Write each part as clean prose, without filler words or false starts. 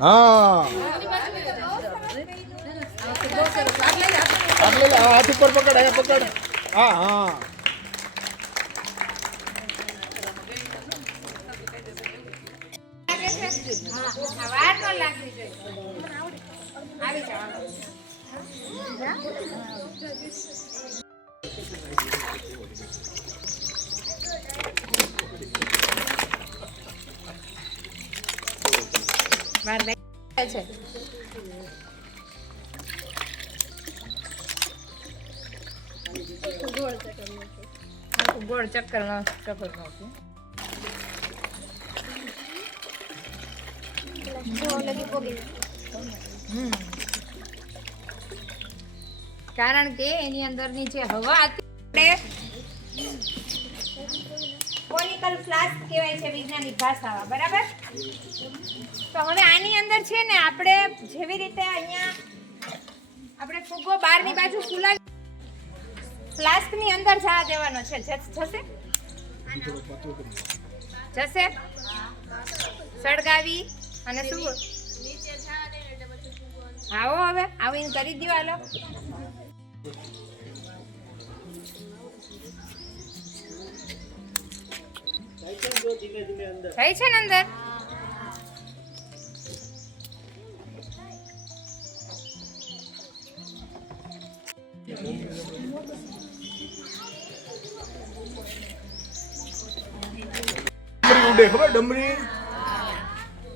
હા હાથ ઉપર પકડ, અહીંયા પકડ. હા હા ગોળ ચક્કર નાખું. કારણ કે એની અંદરની જે હવા હતી કોનિકલ ફ્લાસ્ક કહેવાય છે વૈજ્ઞાનિક ભાષામાં, બરાબર? તો હવે આની અંદર છે ને આપણે જેવી રીતે અહીંયા આપણે ફુગ્ગો બહારની બાજુ ફૂલાવી ફ્લાસ્ક ની અંદર જવા દેવાનો છે. જશે સળગાવી અને શું આવો હવે આવીને કરી દો. હાલો થઈ છે ને અંદર? ઉડે ખબર ડમરી?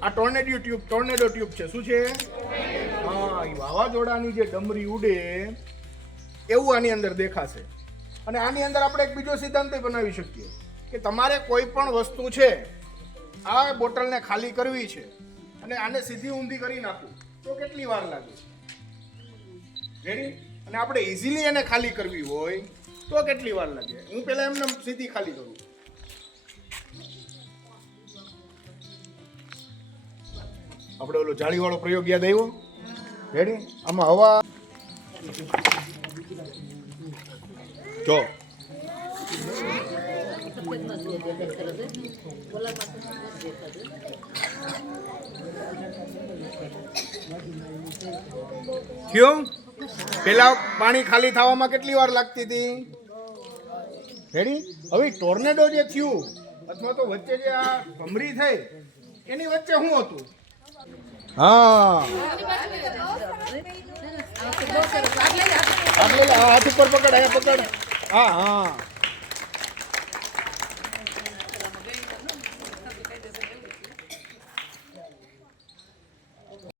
આ ટોર્નેડો ટ્યુબ છે. શું છે? હા, એ વાવાઝોડાની જે ડમરી ઉડે એવું આની અંદર દેખાશે. અને આની અંદર આપણે એક બીજો સિદ્ધાંત બનાવી શકીએ કે તમારે કોઈ પણ વસ્તુ છે આ બોટલને ખાલી કરવી છે અને આને સીધી ઊંધી કરી નાખવું તો કેટલી વાર લાગે? રેડી? અને આપણે ઇઝીલી એને ખાલી કરવી હોય તો કેટલી વાર લાગે? હું પહેલા એમને સીધી ખાલી કરું. આપણે ઓલો જાળીવાળો પ્રયોગ યાદ આવ્યો? રેડી? આમાં હવા જો થયું? પેલા પાણી ખાલી થવામાં કેટલી વાર લાગતી હતી? રેડી? હવે ટોર્નેડો જે થયું અથવા તો વચ્ચે જે આ ભમરી થઈ એની વચ્ચે શું હતું? હા હાથ ઉપર પકડ, અહીંયા પકડ. હા હા